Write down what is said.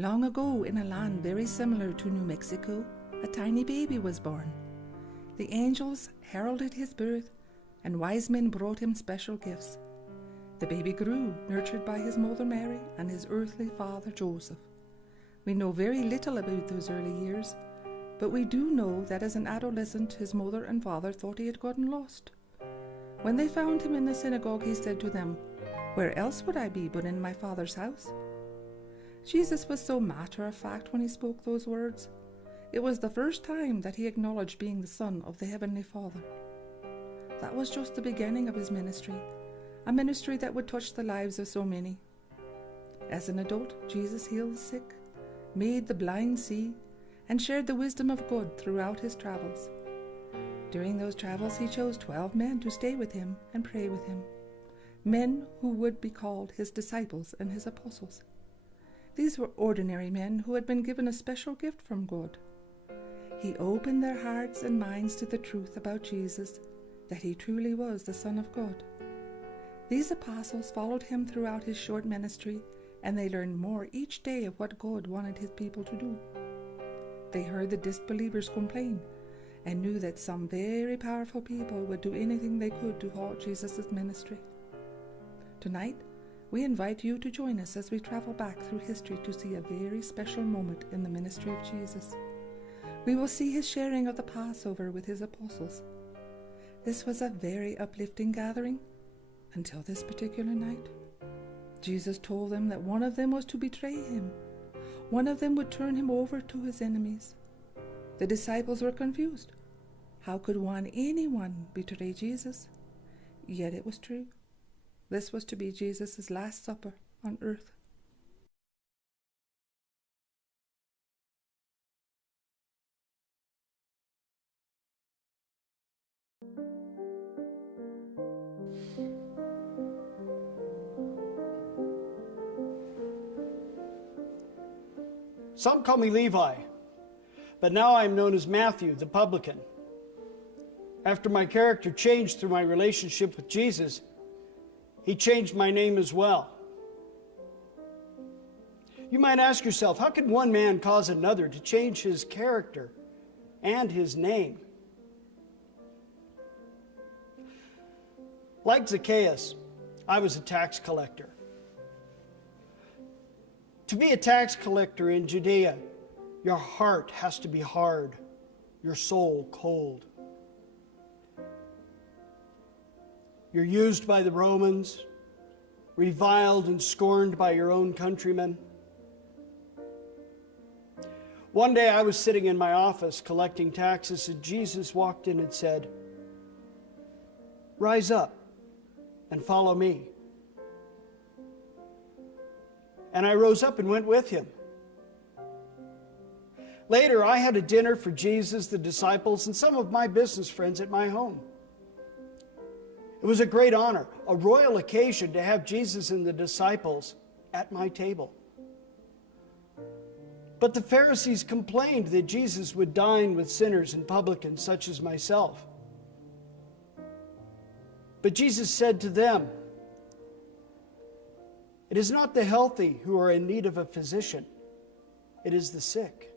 Long ago, in a land very similar to New Mexico, a tiny baby was born. The angels heralded his birth, and wise men brought him special gifts. The baby grew, nurtured by his mother Mary and his earthly father Joseph. We know very little about those early years, but we do know that as an adolescent his mother and father thought he had gotten lost. When they found him in the synagogue, he said to them, "Where else would I be but in my Father's house?" Jesus was so matter-of-fact when he spoke those words. It was the first time that he acknowledged being the Son of the Heavenly Father. That was just the beginning of his ministry, a ministry that would touch the lives of so many. As an adult, Jesus healed the sick, made the blind see, and shared the wisdom of God throughout his travels. During those travels, he chose 12 men to stay with him and pray with him, men who would be called his disciples and his apostles. These were ordinary men who had been given a special gift from God. He opened their hearts and minds to the truth about Jesus, that he truly was the Son of God. These apostles followed him throughout his short ministry, and they learned more each day of what God wanted his people to do. They heard the disbelievers complain, and knew that some very powerful people would do anything they could to halt Jesus' ministry. Tonight, we invite you to join us as we travel back through history to see a very special moment in the ministry of Jesus. We will see his sharing of the Passover with his apostles. This was a very uplifting gathering until this particular night. Jesus told them that one of them was to betray him. One of them would turn him over to his enemies. The disciples were confused. How could anyone betray Jesus? Yet it was true. This was to be Jesus' last supper on earth. Some call me Levi, but now I am known as Matthew, the publican. After my character changed through my relationship with Jesus, he changed my name as well. You might ask yourself, how can one man cause another to change his character and his name? Like Zacchaeus, I was a tax collector. To be a tax collector in Judea, your heart has to be hard, your soul cold. You're used by the Romans, reviled and scorned by your own countrymen. One day I was sitting in my office collecting taxes, and Jesus walked in and said, "Rise up and follow me." And I rose up and went with him. Later, I had a dinner for Jesus, the disciples, and some of my business friends at my home. It was a great honor, a royal occasion to have Jesus and the disciples at my table. But the Pharisees complained that Jesus would dine with sinners and publicans such as myself. But Jesus said to them, "It is not the healthy who are in need of a physician, it is the sick.